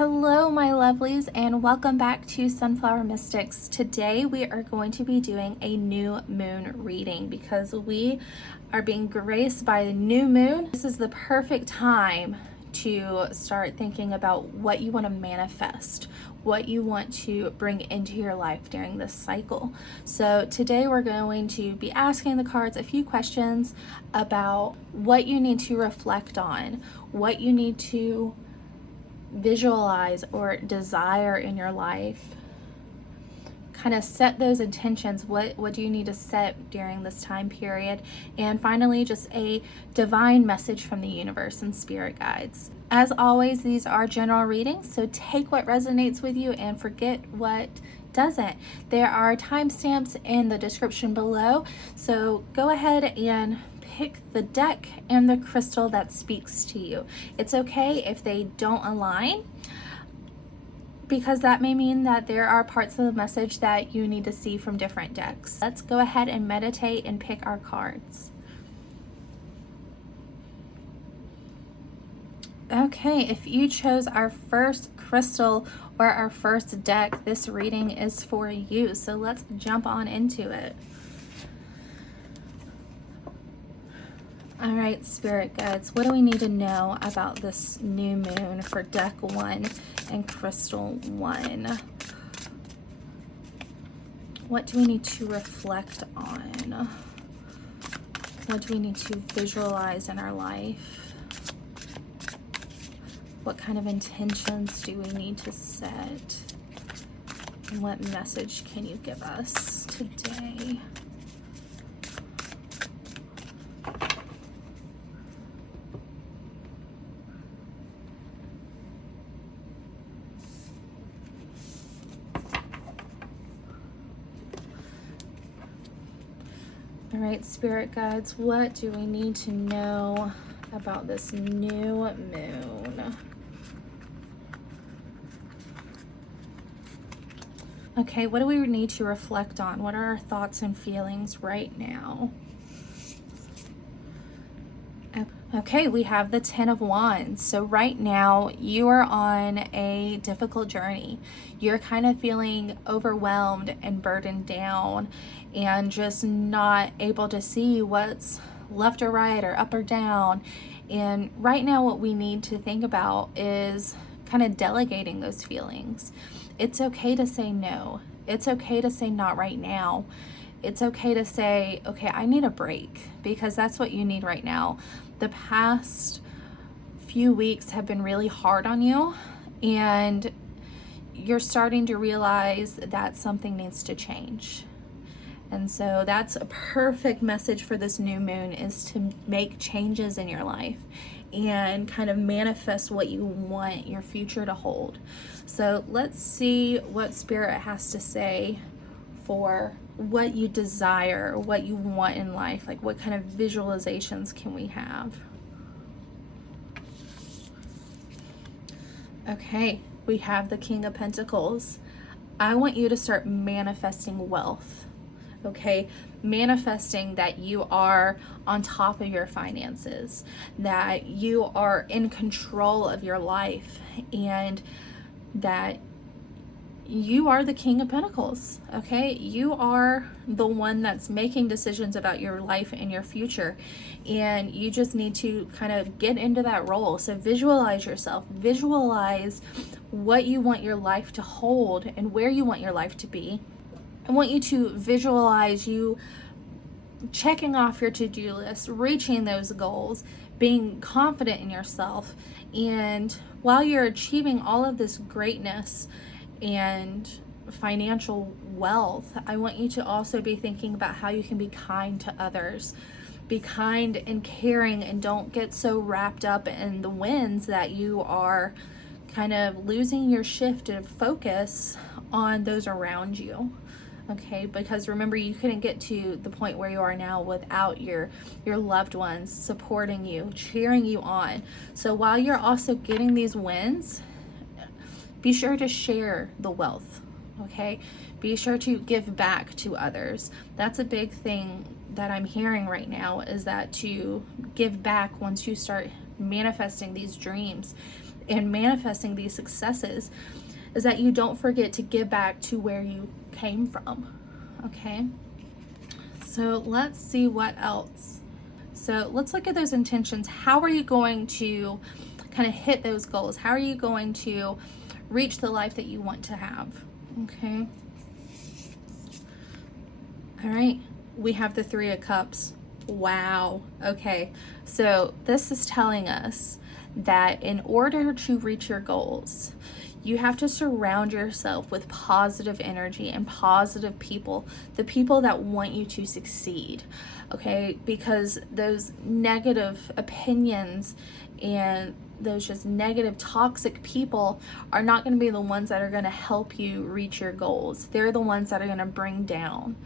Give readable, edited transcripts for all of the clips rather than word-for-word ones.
Hello, my lovelies, and welcome back to Sunflower Mystics. Today we are going to be doing a new moon reading because we are being graced by the new moon. This is the perfect time to start thinking about what you want to manifest, what you want to bring into your life during this cycle. So today we're going to be asking the cards a few questions about what you need to reflect on, what you need to visualize or desire in your life. Kind of set those intentions. What do you need to set during this time period? And finally, just a divine message from the universe and spirit guides. As always, these are general readings, so take what resonates with you and forget what doesn't. There are timestamps in the description below, so go ahead and pick the deck and the crystal that speaks to you. It's okay if they don't align, because that may mean that there are parts of the message that you need to see from different decks. Let's go ahead and meditate and pick our cards. Okay, if you chose our first crystal or our first deck, this reading is for you. So let's jump on into it. All right, spirit guides, what do we need to know about this new moon for deck 1 and crystal 1? What do we need to reflect on? What do we need to visualize in our life? What kind of intentions do we need to set? And what message can you give us today? All right, spirit guides, what do we need to know about this new moon? Okay, what do we need to reflect on? What are our thoughts and feelings right now? Okay, we have the 10 of Wands. So right now you are on a difficult journey. You're kind of feeling overwhelmed and burdened down and just not able to see what's left or right or up or down. And right now what we need to think about is kind of delegating those feelings. It's okay to say no. It's okay to say not right now. It's okay to say, okay, I need a break, because that's what you need right now. The past few weeks have been really hard on you, and you're starting to realize that something needs to change. And so that's a perfect message for this new moon, is to make changes in your life and kind of manifest what you want your future to hold. So let's see what Spirit has to say for what you desire, what you want in life. Like, what kind of visualizations can we have? Okay, we have the King of Pentacles. I want you to start manifesting wealth. Okay, manifesting that you are on top of your finances, that you are in control of your life, and that you are the King of Pentacles. Okay, you are the one that's making decisions about your life and your future, and you just need to kind of get into that role. So visualize yourself, visualize what you want your life to hold and where you want your life to be. I want you to visualize you checking off your to-do list, reaching those goals, being confident in yourself. And while you're achieving all of this greatness and financial wealth, I want you to also be thinking about how you can be kind to others. Be kind and caring, and don't get so wrapped up in the wins that you are kind of losing your shift of focus on those around you. Okay, because remember, you couldn't get to the point where you are now without your loved ones supporting you, cheering you on. So while you're also getting these wins, be sure to share the wealth. Okay, be sure to give back to others. That's a big thing that I'm hearing right now, is that to give back once you start manifesting these dreams and manifesting these successes is that you don't forget to give back to where you came from. Okay, so let's see what else. So let's look at those intentions. How are you going to kind of hit those goals? How are you going to reach the life that you want to have? Okay. All right. We have the Three of Cups. Wow. Okay. So this is telling us that in order to reach your goals, you have to surround yourself with positive energy and positive people, the people that want you to succeed, okay? Because those negative opinions and those just negative, toxic people are not going to be the ones that are going to help you reach your goals. They're the ones that are going to bring down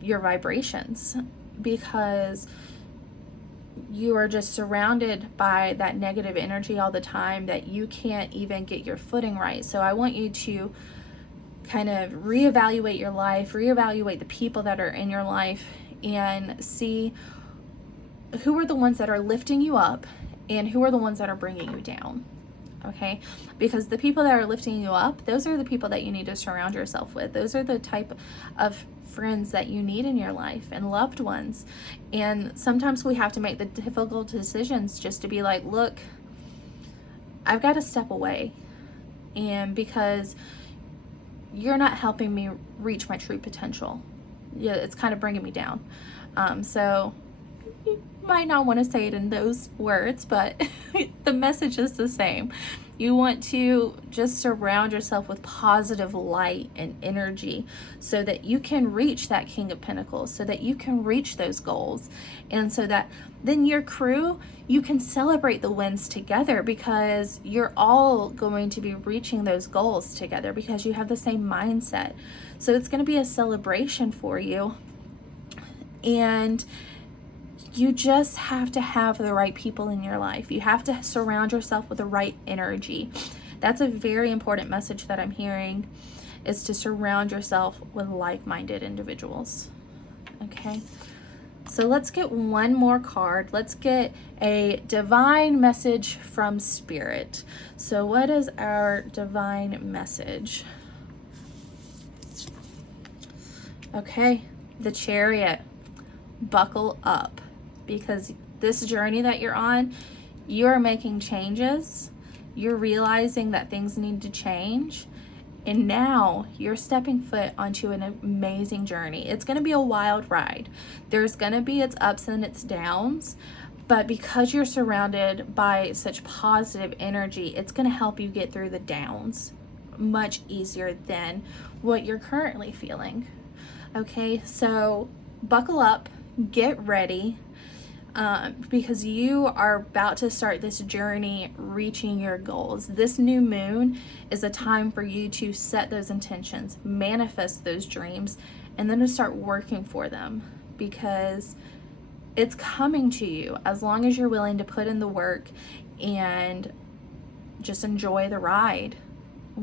your vibrations, because you are just surrounded by that negative energy all the time that you can't even get your footing right. So I want you to kind of reevaluate your life, reevaluate the people that are in your life, and see who are the ones that are lifting you up and who are the ones that are bringing you down. Okay, because the people that are lifting you up, those are the people that you need to surround yourself with. Those are the type of friends that you need in your life and loved ones. And sometimes we have to make the difficult decisions just to be like, look, I've got to step away, and because you're not helping me reach my true potential. Yeah, it's kind of bringing me down. So you might not want to say it in those words, but the message is the same. You want to just surround yourself with positive light and energy so that you can reach that King of Pentacles, so that you can reach those goals, and so that then your crew, you can celebrate the wins together, because you're all going to be reaching those goals together because you have the same mindset. So it's going to be a celebration for you, and you just have to have the right people in your life. You have to surround yourself with the right energy. That's a very important message that I'm hearing, is to surround yourself with like-minded individuals. Okay, so let's get one more card. Let's get a divine message from Spirit. So what is our divine message? Okay, the Chariot. Buckle up, because this journey that you're on, you're making changes. You're realizing that things need to change. And now you're stepping foot onto an amazing journey. It's going to be a wild ride. There's going to be its ups and its downs. But because you're surrounded by such positive energy, it's going to help you get through the downs much easier than what you're currently feeling. Okay, so buckle up, get ready, because you are about to start this journey reaching your goals. This new moon is a time for you to set those intentions, manifest those dreams, and then to start working for them, because it's coming to you as long as you're willing to put in the work and just enjoy the ride.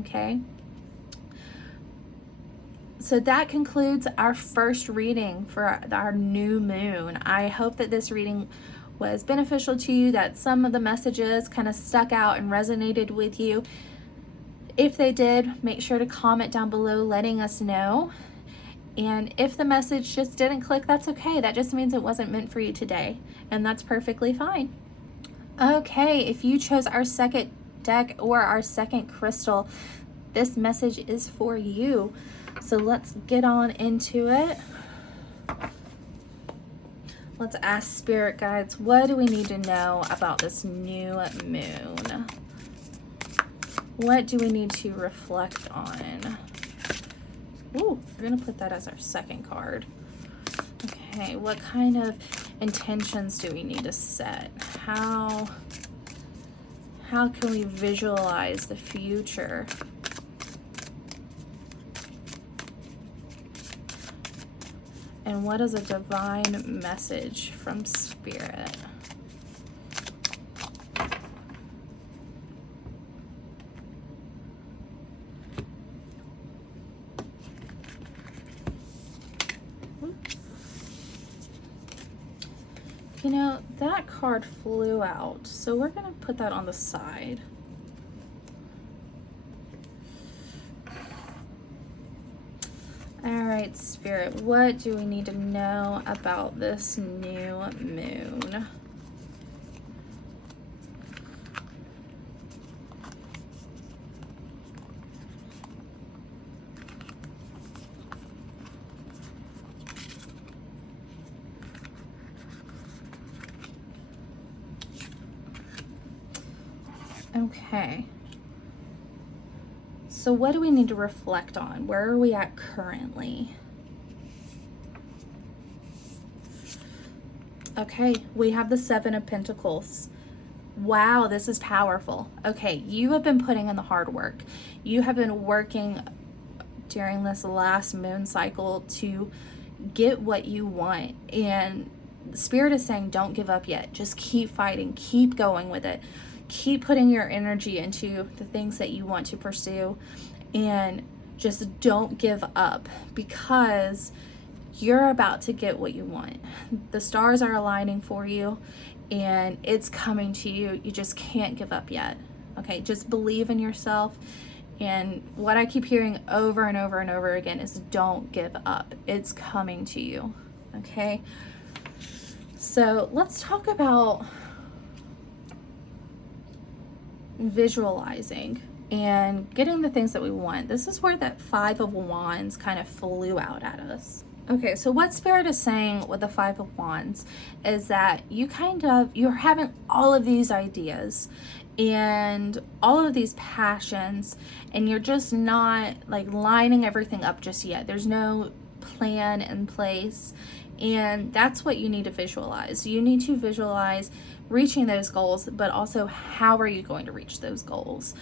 Okay? So that concludes our first reading for our new moon. I hope that this reading was beneficial to you, that some of the messages kind of stuck out and resonated with you. If they did, make sure to comment down below letting us know. And if the message just didn't click, that's okay. That just means it wasn't meant for you today, and that's perfectly fine. Okay, if you chose our second deck or our second crystal, this message is for you. So let's get on into it. Let's ask Spirit Guides, what do we need to know about this new moon? What do we need to reflect on? Ooh, we're going to put that as our second card. Okay, what kind of intentions do we need to set? How can we visualize the future? And what is a divine message from Spirit? You know, that card flew out, so we're going to put that on the side. All right, Spirit, what do we need to know about this new moon? Okay. So what do we need to reflect on? Where are we at currently? Okay, we have the Seven of Pentacles. Wow, this is powerful. Okay, you have been putting in the hard work. You have been working during this last moon cycle to get what you want. And the Spirit is saying, don't give up yet. Just keep fighting. Keep going with it. Keep putting your energy into the things that you want to pursue. And just don't give up, because you're about to get what you want. The stars are aligning for you and it's coming to you. You just can't give up yet. Okay, just believe in yourself. And what I keep hearing over and over and over again is don't give up. It's coming to you. Okay, so let's talk about visualizing and getting the things that we want. This is where that Five of Wands kind of flew out at us. Okay, so what Spirit is saying with the Five of Wands is that you're having all of these ideas and all of these passions, and you're just not like lining everything up just yet. There's no plan in place, and that's what you need to visualize. You need to visualize reaching those goals, but also how are you going to reach those goals?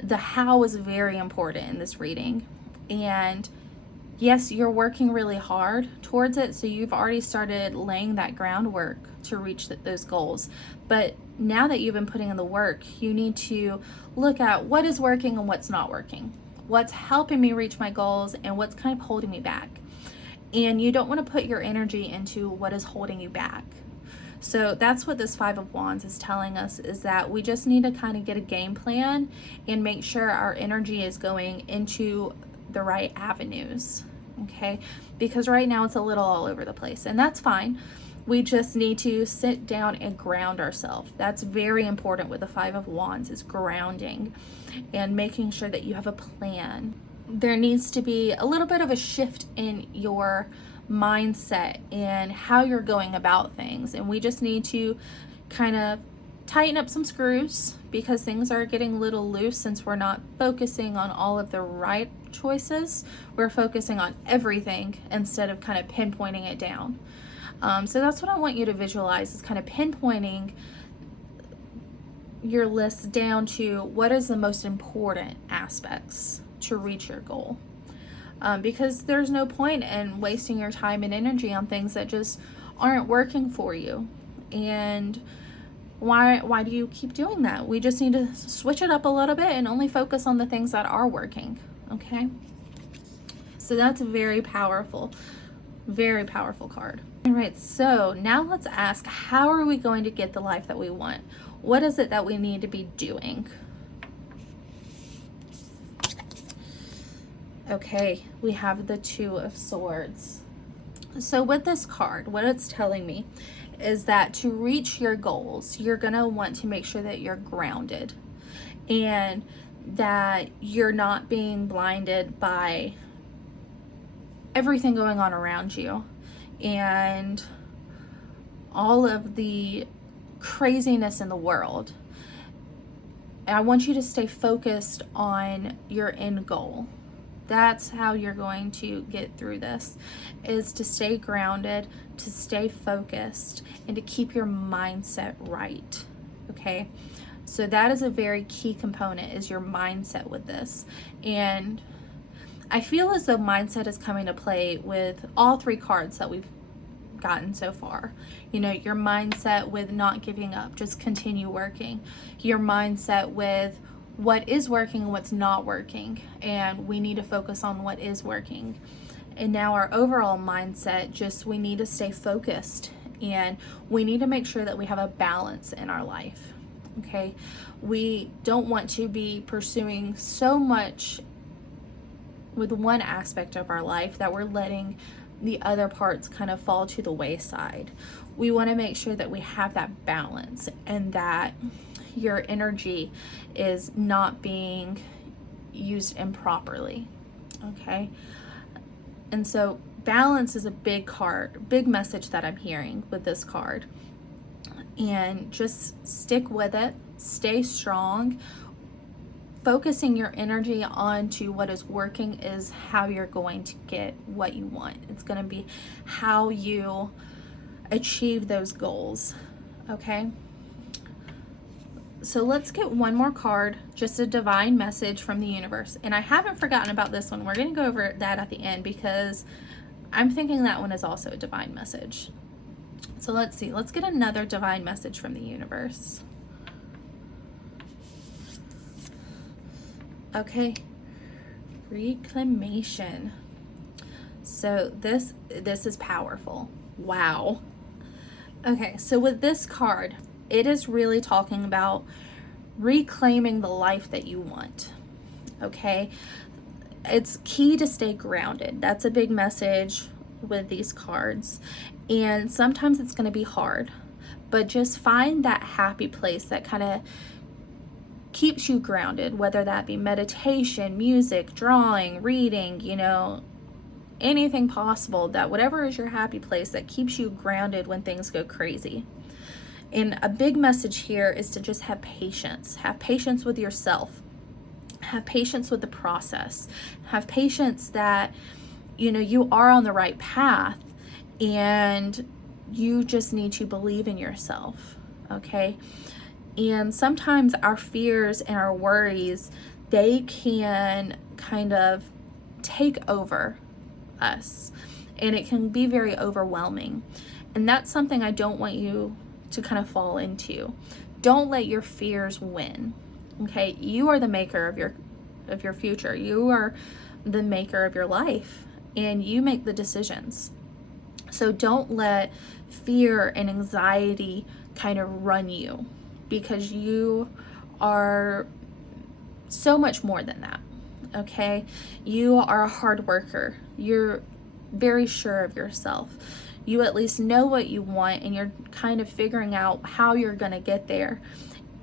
The how is very important in this reading. And yes, you're working really hard towards it, so you've already started laying that groundwork to reach those goals. But now that you've been putting in the work, you need to look at what is working and what's not working. What's helping me reach my goals and what's kind of holding me back. And you don't want to put your energy into what is holding you back. So that's what this Five of Wands is telling us, is that we just need to kind of get a game plan and make sure our energy is going into the right avenues. Okay, because right now it's a little all over the place, and that's fine. We just need to sit down and ground ourselves. That's very important with the Five of Wands, is grounding and making sure that you have a plan. There needs to be a little bit of a shift in your mindset and how you're going about things, and we just need to kind of tighten up some screws, because things are getting a little loose since we're not focusing on all of the right choices. We're focusing on everything instead of kind of pinpointing it down. So that's what I want you to visualize, is kind of pinpointing your list down to what is the most important aspects to reach your goal. Because there's no point in wasting your time and energy on things that just aren't working for you. And why do you keep doing that? We just need to switch it up a little bit and only focus on the things that are working. Okay, so that's a very powerful card. All right, so now let's ask, how are we going to get the life that we want? What is it that we need to be doing? Okay, we have the Two of Swords. So with this card, what it's telling me is that to reach your goals, you're gonna want to make sure that you're grounded and that you're not being blinded by everything going on around you and all of the craziness in the world. And I want you to stay focused on your end goal. That's how you're going to get through this, is to stay grounded, to stay focused, and to keep your mindset right. Okay, so that is a very key component, is your mindset with this. And I feel as though mindset is coming to play with all three cards that we've gotten so far. You know, your mindset with not giving up, just continue working. Your mindset with what is working and what's not working, and we need to focus on what is working. And now our overall mindset, just we need to stay focused and we need to make sure that we have a balance in our life. Okay, we don't want to be pursuing so much with one aspect of our life that we're letting the other parts kind of fall to the wayside. We want to make sure that we have that balance and that your energy is not being used improperly. Okay, and so balance is a big card, big message that I'm hearing with this card. And just stick with it, stay strong. Focusing your energy onto what is working is how you're going to get what you want. It's going to be how you achieve those goals. Okay, so let's get one more card, just a divine message from the universe. And I haven't forgotten about this one. We're going to go over that at the end because I'm thinking that one is also a divine message. So let's see. Let's get another divine message from the universe. Okay. Reclamation. So this is powerful. Wow. Okay, so with this card, it is really talking about reclaiming the life that you want. Okay? It's key to stay grounded. That's a big message with these cards. And sometimes it's going to be hard, but just find that happy place that kind of keeps you grounded, whether that be meditation, music, drawing, reading, you know, anything possible, that whatever is your happy place that keeps you grounded when things go crazy. And a big message here is to just have patience. Have patience with yourself. Have patience with the process. Have patience that, you know, you are on the right path and you just need to believe in yourself. Okay? And sometimes our fears and our worries, they can kind of take over us, and it can be very overwhelming. And that's something I don't want you to kind of fall into. Don't let your fears win. Okay? You are the maker of your future. You are the maker of your life, and you make the decisions. So don't let fear and anxiety kind of run you, because you are so much more than that. Okay? You are a hard worker. You're very sure of yourself. You at least know what you want, and you're kind of figuring out how you're going to get there.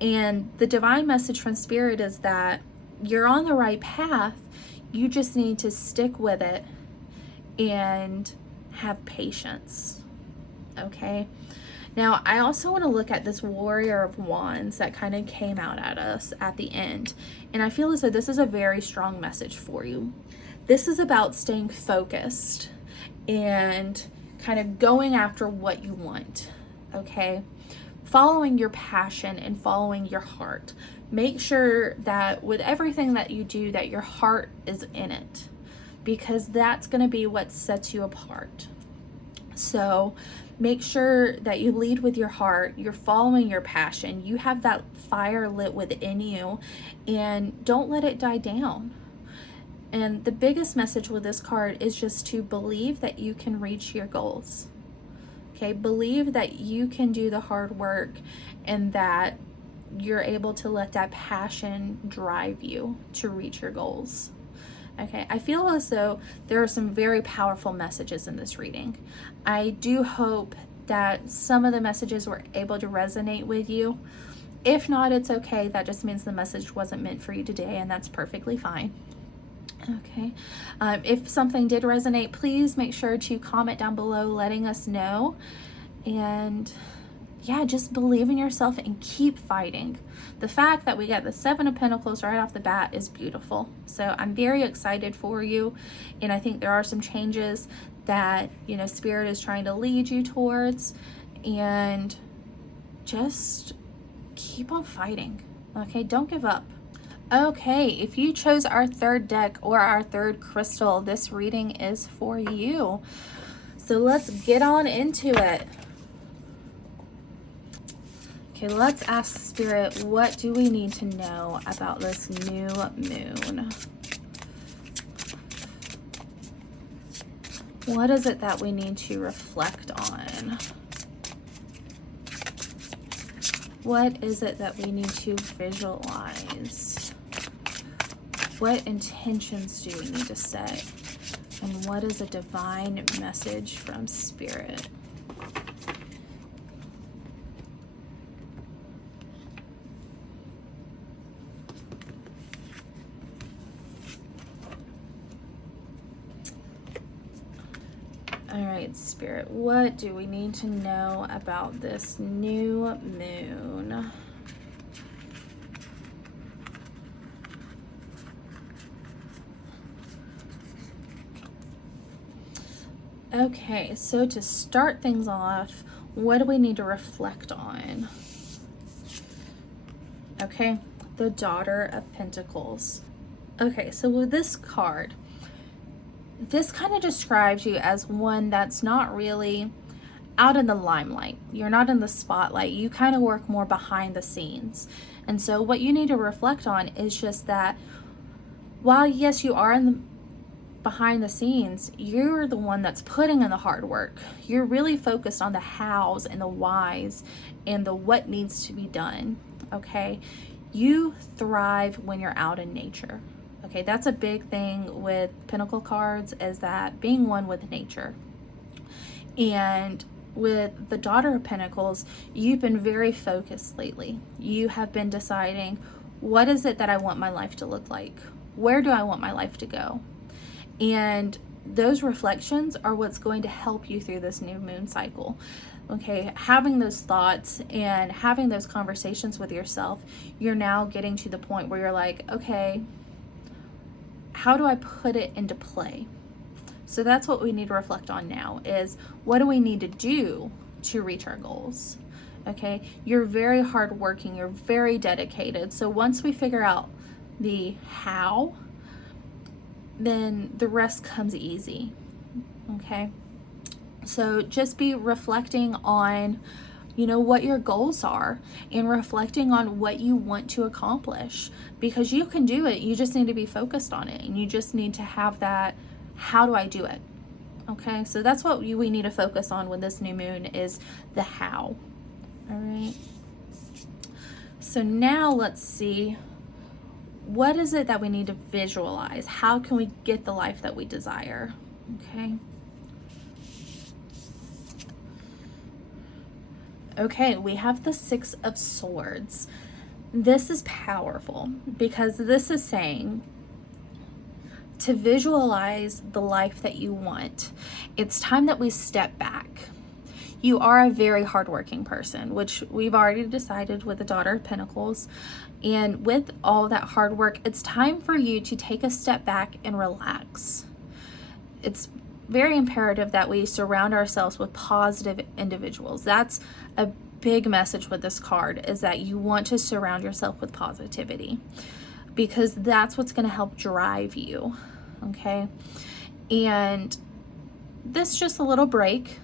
And the divine message from Spirit is that you're on the right path. You just need to stick with it and have patience. Okay? Now, I also want to look at this Warrior of Wands that kind of came out at us at the end. And I feel as though this is a very strong message for you. This is about staying focused and kind of going after what you want. Okay? Following your passion and following your heart. Make sure that with everything that you do, that your heart is in it, because that's going to be what sets you apart. So make sure that you lead with your heart. You're following your passion. You have that fire lit within you, and don't let it die down. And the biggest message with this card is just to believe that you can reach your goals. Okay, believe that you can do the hard work and that you're able to let that passion drive you to reach your goals. Okay, I feel as though there are some very powerful messages in this reading. I do hope that some of the messages were able to resonate with you. If not, it's okay. That just means the message wasn't meant for you today, and that's perfectly fine. Okay, if something did resonate, please make sure to comment down below letting us know. And yeah, just believe in yourself and keep fighting. The fact that we get the 7 of Pentacles right off the bat is beautiful. So I'm very excited for you. And I think there are some changes that, you know, Spirit is trying to lead you towards. And just keep on fighting. Okay, don't give up. Okay, if you chose our third deck or our third crystal, this reading is for you. So let's get on into it. Okay, let's ask Spirit, what do we need to know about this new moon? What is it that we need to reflect on? What is it that we need to visualize? What intentions do we need to set? And what is a divine message from Spirit? All right, Spirit, what do we need to know about this new moon? Okay, so to start things off, what do we need to reflect on? Okay, the Daughter of Pentacles. Okay, so with this card, this kind of describes you as one that's not really out in the limelight. You're not in the spotlight. You kind of work more behind the scenes. And so what you need to reflect on is just that while yes, you are in the behind the scenes, you're the one that's putting in the hard work. You're really focused on the hows and the whys and the what needs to be done. Okay, you thrive when you're out in nature. Okay, that's a big thing with Pentacle cards, is that being one with nature. And with the Daughter of Pentacles, you've been very focused lately. You have been deciding, what is it that I want my life to look like? Where do I want my life to go? And those reflections are what's going to help you through this new moon cycle. Okay, having those thoughts and having those conversations with yourself, you're now getting to the point where you're like, okay, how do I put it into play? So that's what we need to reflect on now, is what do we need to do to reach our goals? Okay, you're very hardworking, you're very dedicated. So once we figure out the how, then the rest comes easy. Okay, so just be reflecting on, you know, what your goals are and reflecting on what you want to accomplish, because you can do it. You just need to be focused on it, and you just need to have that, how do I do it? Okay, so that's what we need to focus on with this new moon, is the how. All right, so now let's see, what is it that we need to visualize? How can we get the life that we desire? Okay. Okay, we have the Six of Swords. This is powerful because this is saying to visualize the life that you want. It's time that we step back. You are a very hardworking person, which we've already decided with the Daughter of Pentacles. And with all that hard work, it's time for you to take a step back and relax. It's very imperative that we surround ourselves with positive individuals. That's a big message with this card, is that you want to surround yourself with positivity, because that's what's going to help drive you. Okay, and this just a little break.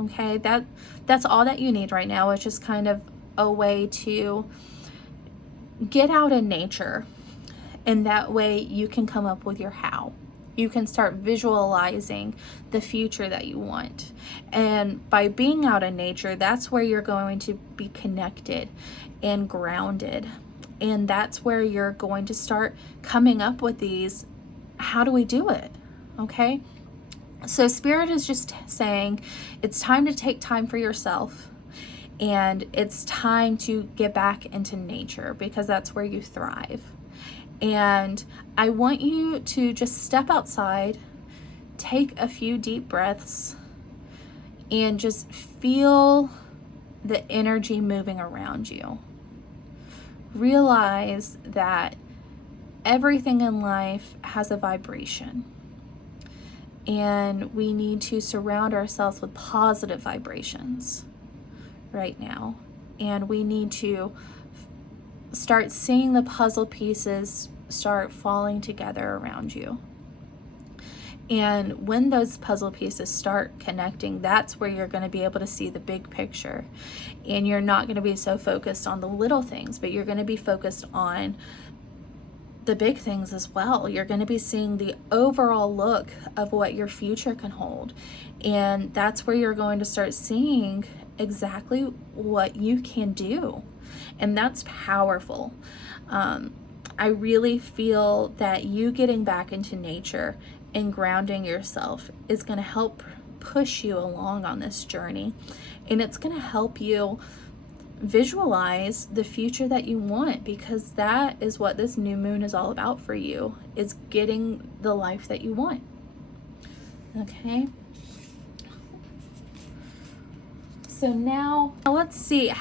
Okay, that's all that you need right now. It's just kind of a way to get out in nature, and that way you can come up with your how. You can start visualizing the future that you want. And by being out in nature, that's where you're going to be connected and grounded. And that's where you're going to start coming up with these, how do we do it? Okay? So Spirit is just saying it's time to take time for yourself, and it's time to get back into nature, because that's where you thrive. And I want you to just step outside, take a few deep breaths, and just feel the energy moving around you. Realize that everything in life has a vibration, and we need to surround ourselves with positive vibrations right now. And we need to start seeing the puzzle pieces start falling together around you. And when those puzzle pieces start connecting, that's where you're going to be able to see the big picture. And you're not going to be so focused on the little things, but you're going to be focused on the big things as well. You're going to be seeing the overall look of what your future can hold. And that's where you're going to start seeing exactly what you can do. And that's powerful. I really feel that you getting back into nature and grounding yourself is going to help push you along on this journey. And it's going to help you visualize the future that you want, because that is what this new moon is all about for you, is getting the life that you want. Okay. So now let's see,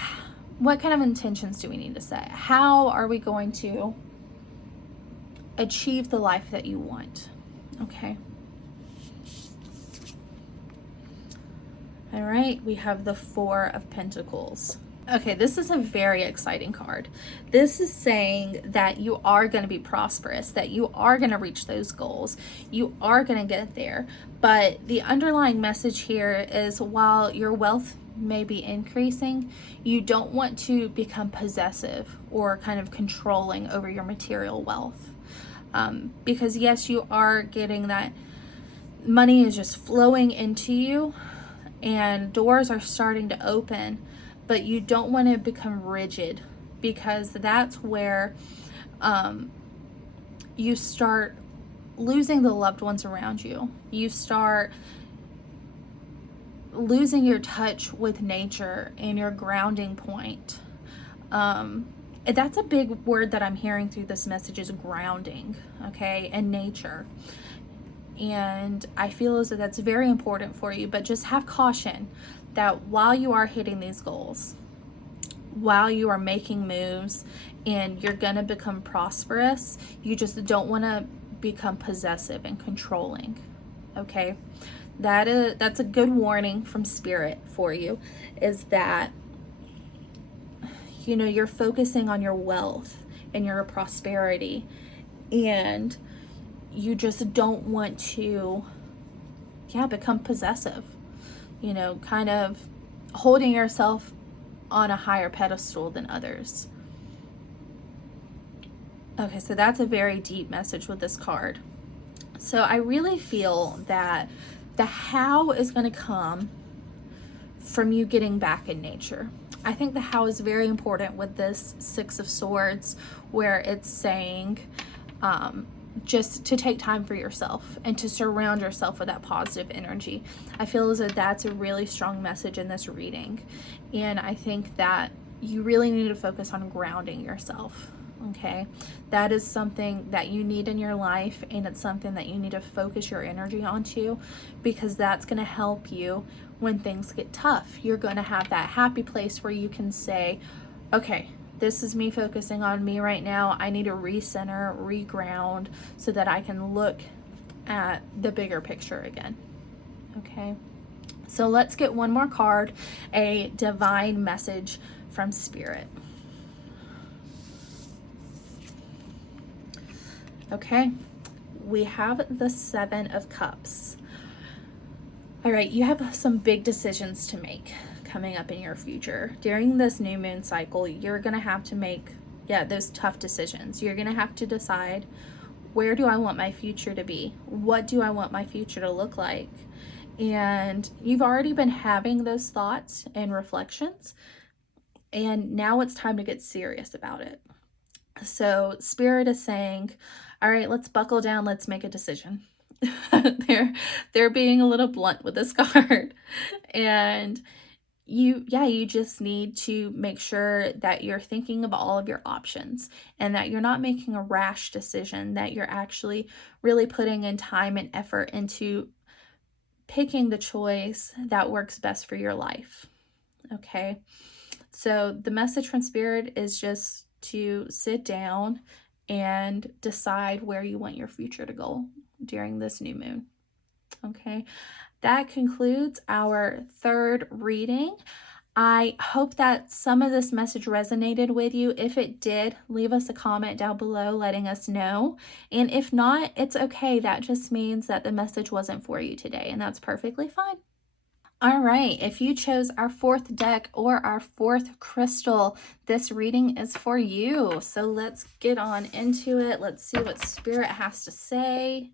what kind of intentions do we need to set? How are we going to achieve the life that you want? Okay. All right, we have the Four of Pentacles. Okay, this is a very exciting card. This is saying that you are going to be prosperous, that you are going to reach those goals, you are going to get there. But the underlying message here is, while your wealth may be increasing, you don't want to become possessive or kind of controlling over your material wealth. Because yes, you are getting that money is just flowing into you and doors are starting to open, but you don't want to become rigid, because that's where you start losing the loved ones around you. You start losing your touch with nature and your grounding point. That's a big word that I'm hearing through this message, is grounding, okay, and nature. And I feel as though that's very important for you, but just have caution that while you are hitting these goals, while you are making moves and you're going to become prosperous, you just don't want to become possessive and controlling. Okay? That's a good warning from Spirit for you, is that, you know, you're focusing on your wealth and your prosperity, and you just don't want to become possessive, you know, kind of holding yourself on a higher pedestal than others. Okay, so that's a very deep message with this card. So I really feel that the how is going to come from you getting back in nature. I think the how is very important with this Six of Swords, where it's saying just to take time for yourself and to surround yourself with that positive energy. I feel as though that's a really strong message in this reading. And I think that you really need to focus on grounding yourself. Okay, that is something that you need in your life, and it's something that you need to focus your energy onto, because that's going to help you when things get tough. You're going to have that happy place where you can say, okay, this is me focusing on me right now. I need to recenter, reground, so that I can look at the bigger picture again. Okay, so let's get one more card, a divine message from Spirit. Okay, we have the Seven of Cups. All right, you have some big decisions to make coming up in your future. During this new moon cycle, you're going to have to make, those tough decisions. You're going to have to decide, where do I want my future to be? What do I want my future to look like? And you've already been having those thoughts and reflections, and now it's time to get serious about it. So Spirit is saying, all right, let's buckle down. Let's make a decision. They're being a little blunt with this card. And you just need to make sure that you're thinking of all of your options, and that you're not making a rash decision, that you're actually really putting in time and effort into picking the choice that works best for your life. Okay. So the message from Spirit is just to sit down and decide where you want your future to go during this new moon. Okay, that concludes our third reading. I hope that some of this message resonated with you. If it did, leave us a comment down below letting us know. And if not, it's okay. That just means that the message wasn't for you today, and that's perfectly fine. All right, if you chose our fourth deck or our fourth crystal, this reading is for you. So let's get on into it. Let's see what Spirit has to say.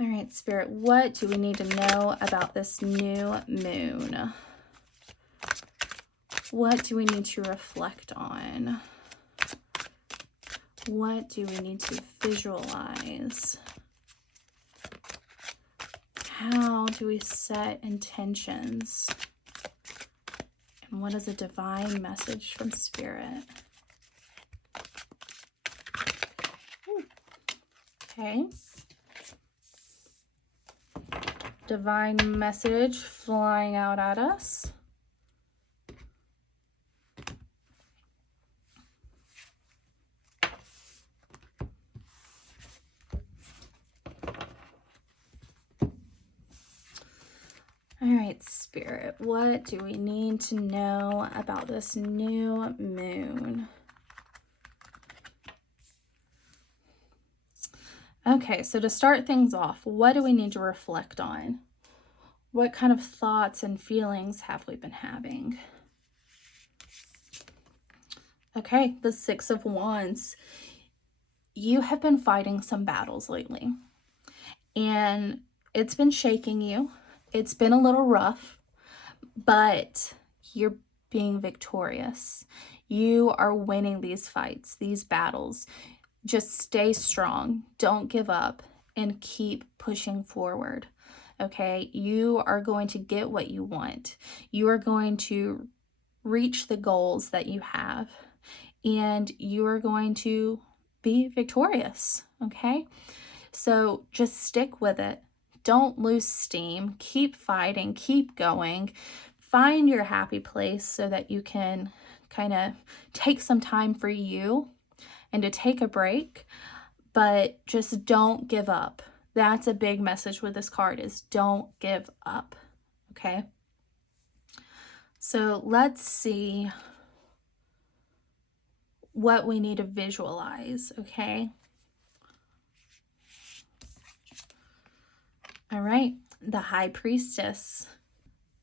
All right, Spirit, what do we need to know about this new moon? What do we need to reflect on? What do we need to visualize? How do we set intentions? And what is a divine message from Spirit? Okay. Divine message flying out at us. All right, Spirit, what do we need to know about this new moon? Okay, so to start things off, what do we need to reflect on? What kind of thoughts and feelings have we been having? Okay, the Six of Wands. You have been fighting some battles lately, and it's been shaking you. It's been a little rough, but you're being victorious. You are winning these fights, these battles. Just stay strong. Don't give up and keep pushing forward. Okay, you are going to get what you want. You are going to reach the goals that you have, and you are going to be victorious. Okay, so just stick with it. Don't lose steam. Keep fighting. Keep going. Find your happy place so that you can kind of take some time for you and to take a break, but just don't give up. That's a big message with this card, is don't give up. Okay, so let's see what we need to visualize. Okay, all right, the High Priestess.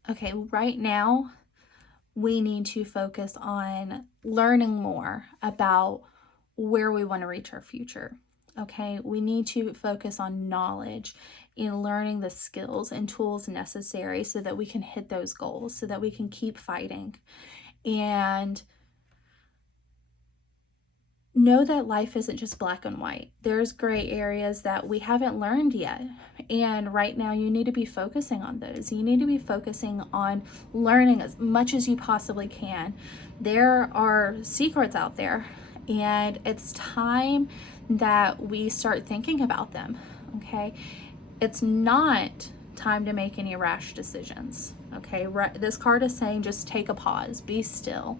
Okay, right now we need to focus on learning more about where we want to reach our future. Okay, we need to focus on knowledge and learning the skills and tools necessary so that we can hit those goals, so that we can keep fighting. And know that life isn't just black and white. There's gray areas that we haven't learned yet. And right now you need to be focusing on those. You need to be focusing on learning as much as you possibly can. There are secrets out there, and it's time that we start thinking about them. Okay, it's not time to make any rash decisions. Okay, this card is saying just take a pause, be still.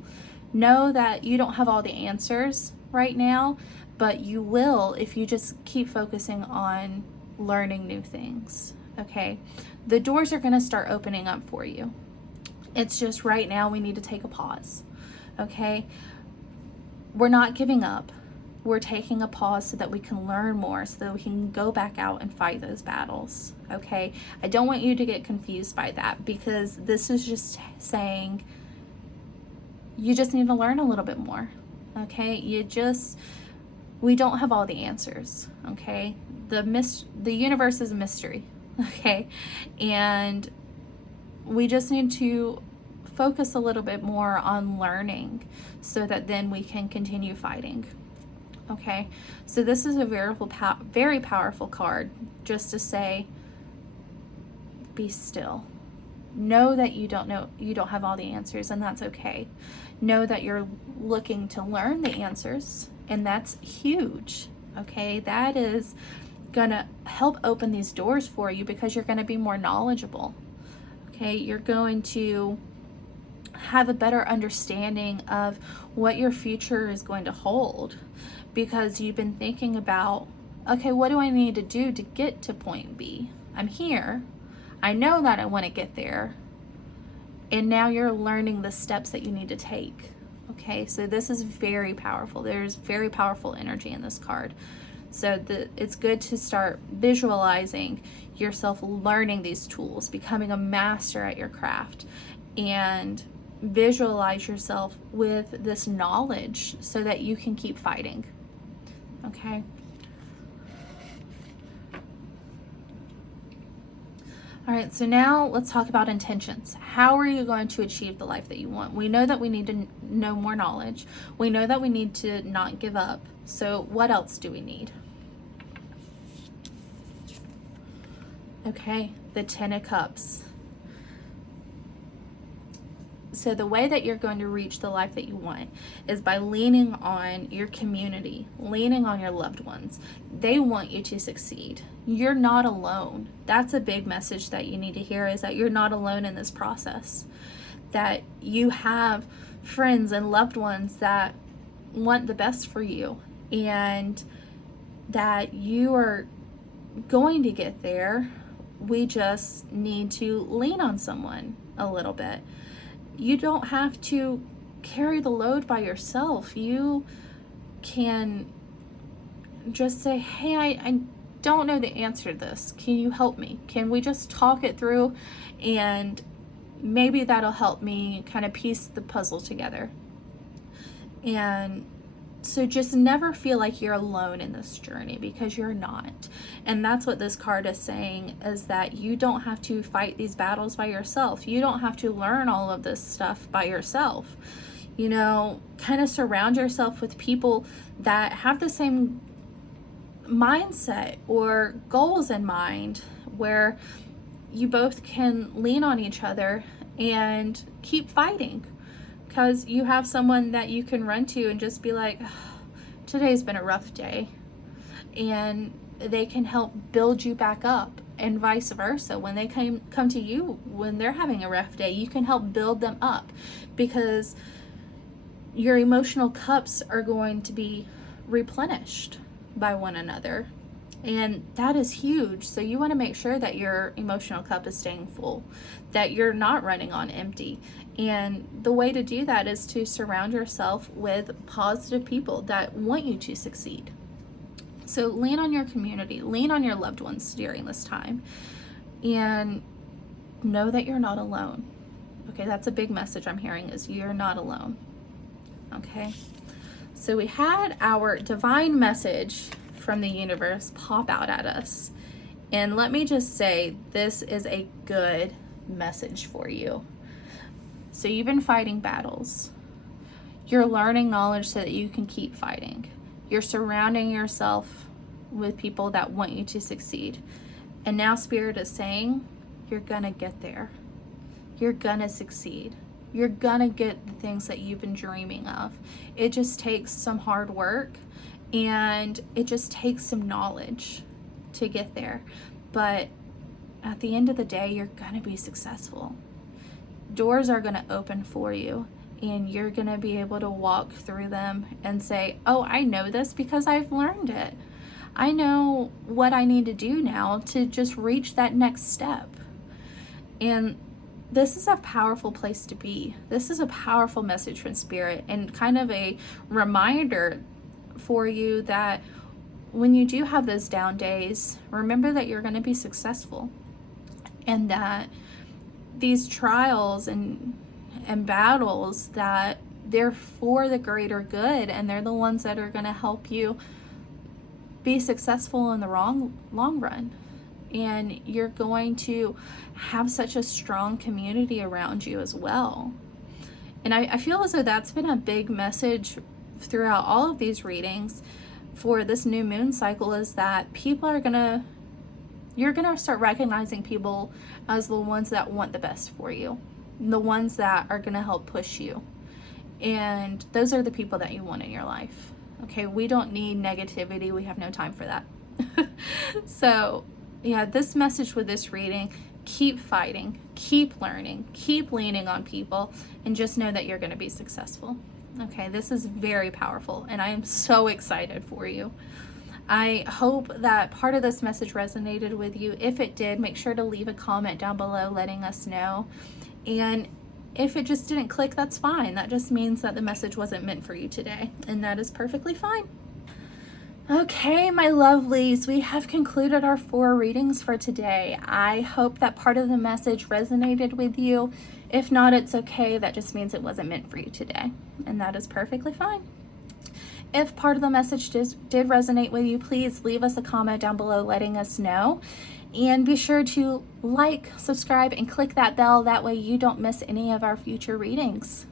Know that you don't have all the answers right now, but you will if you just keep focusing on learning new things. Okay, the doors are going to start opening up for you. It's just right now we need to take a pause. Okay, we're not giving up. We're taking a pause so that we can learn more, so that we can go back out and fight those battles. Okay, I don't want you to get confused by that, because this is just saying you just need to learn a little bit more. Okay, we don't have all the answers. Okay, the universe is a mystery. Okay, and we just need to focus a little bit more on learning so that then we can continue fighting. Okay, so this is a very powerful card, just to say, be still. Know that you don't have all the answers, and that's okay. Know that you're looking to learn the answers, and that's huge. Okay, that is gonna help open these doors for you, because you're going to be more knowledgeable. Okay, you're going to have a better understanding of what your future is going to hold, because you've been thinking about, okay, what do I need to do to get to point B? I'm here. I know that I want to get there. And now you're learning the steps that you need to take. Okay, so this is very powerful. There's very powerful energy in this card. So it's good to start visualizing yourself learning these tools, becoming a master at your craft, and visualize yourself with this knowledge so that you can keep fighting. Okay. All right, so now let's talk about intentions. How are you going to achieve the life that you want? We know that we need to know more knowledge. We know that we need to not give up. So what else do we need? Okay, the 10 of Cups. So the way that you're going to reach the life that you want is by leaning on your community, leaning on your loved ones. They want you to succeed. You're not alone. That's a big message that you need to hear, is that you're not alone in this process. That you have friends and loved ones that want the best for you, and that you are going to get there. We just need to lean on someone a little bit. You don't have to carry the load by yourself. You can just say, hey, I don't know the answer to this. Can you help me? Can we just talk it through? And maybe that'll help me kind of piece the puzzle together. And so just never feel like you're alone in this journey, because you're not. And that's what this card is saying, is that you don't have to fight these battles by yourself. You don't have to learn all of this stuff by yourself. You know, kind of surround yourself with people that have the same mindset or goals in mind, where you both can lean on each other and keep fighting. Because you have someone that you can run to and just be like, today's been a rough day. And they can help build you back up, and vice versa. When they come to you when they're having a rough day, you can help build them up, because your emotional cups are going to be replenished by one another. And that is huge. So you want to make sure that your emotional cup is staying full, that you're not running on empty. And the way to do that is to surround yourself with positive people that want you to succeed. So lean on your community, lean on your loved ones during this time, and know that you're not alone. Okay, that's a big message I'm hearing, is you're not alone. Okay, so we had our divine message from the universe pop out at us. And let me just say, this is a good message for you. So you've been fighting battles. You're learning knowledge so that you can keep fighting. You're surrounding yourself with people that want you to succeed. And now Spirit is saying, you're gonna get there. You're gonna succeed. You're gonna get the things that you've been dreaming of. It just takes some hard work, and it just takes some knowledge to get there. But at the end of the day, you're gonna be successful. Doors are gonna open for you, and you're gonna be able to walk through them and say, oh, I know this because I've learned it. I know what I need to do now to just reach that next step. And this is a powerful place to be. This is a powerful message from Spirit, and kind of a reminder for you that when you do have those down days, remember that you're going to be successful, and that these trials and battles, that they're for the greater good, and they're the ones that are going to help you be successful in the long run. And you're going to have such a strong community around you as well. And I feel as though that's been a big message throughout all of these readings for this new moon cycle, is that you're gonna start recognizing people as the ones that want the best for you, the ones that are gonna help push you. And those are the people that you want in your life. Okay, we don't need negativity. We have no time for that. So yeah, this message with this reading, keep fighting, keep learning, keep leaning on people, and just know that you're going to be successful. Okay, this is very powerful, and I am so excited for you. I hope that part of this message resonated with you. If it did, make sure to leave a comment down below letting us know. And if it just didn't click, that's fine. That just means that the message wasn't meant for you today, and that is perfectly fine. Okay, my lovelies, we have concluded our 4 readings for today. I hope that part of the message resonated with you. If not, it's okay. That just means it wasn't meant for you today, and that is perfectly fine. If part of the message did resonate with you, please leave us a comment down below letting us know. And be sure to like, subscribe, and click that bell. That way you don't miss any of our future readings.